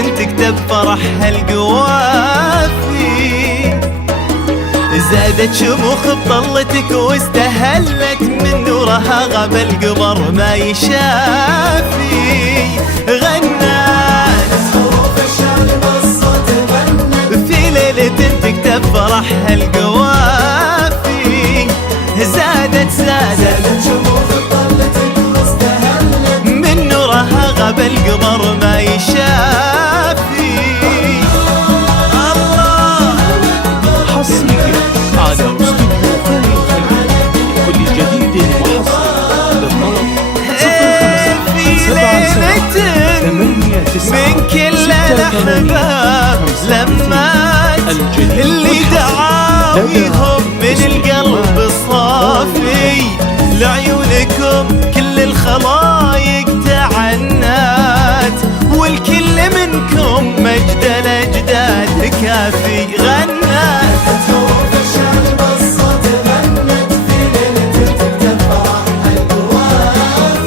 تكتب فرحها القوافي. زادت شموخ بطلتك واستهلت من نورها غاب القمر ما يشافي. غنات حروف الشعر بالصوت غنت في ليلة تكتب فرحها القوافي. زادت شموخ بطلتك واستهلت من نورها غاب القمر ما يشافي. من كل الأحباب لمات اللي دعاويهم من القلب الصافي. لعيونكم كل الخلايق تعنات والكل منكم مجد الأجداد كافي. غنات حروف الشعر بالصوت غنت في ليلة تكتب فرحها القوافي.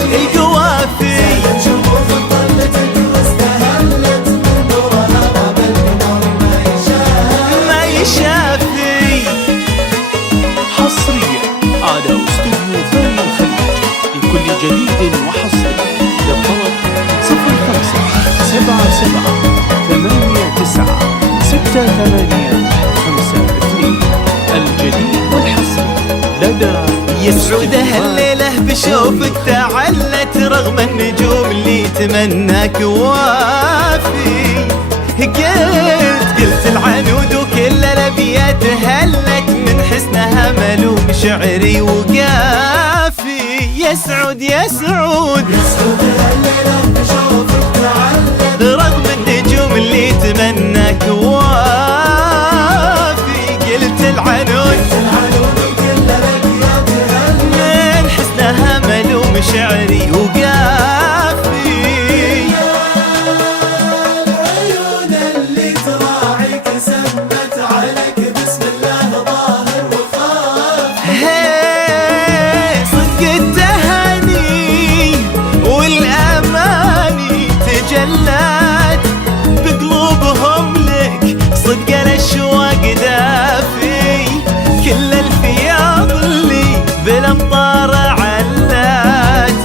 جديد وحصري للطلب 0577896852. الجديد والحصري لدى يسعد هالليلة بشوفك تعلت رغم النجوم اللي تمناك وافي. قلت العنود وكل الابيات هلت من حسنها ملوم شعري وقافي. يسعد هالليلة بشوفك تعلت رغم النجوم اللي تمناك وافي. قلت العنود وكل الابيات هلت من حسنها ملوم شعري وقافي. العيون اللي تراعيك سمت عليك بسم الله ظاهر وخافي. صدق التهاني والأماني تجلت بقلوبهم لك صدق الأشواق دافي. كل الفياض اللي بالأمطار علت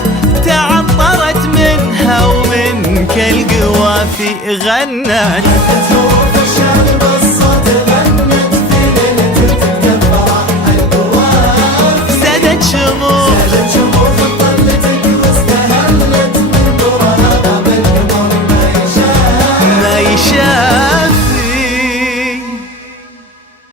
تعطرت منها ومنك القوافي. غنت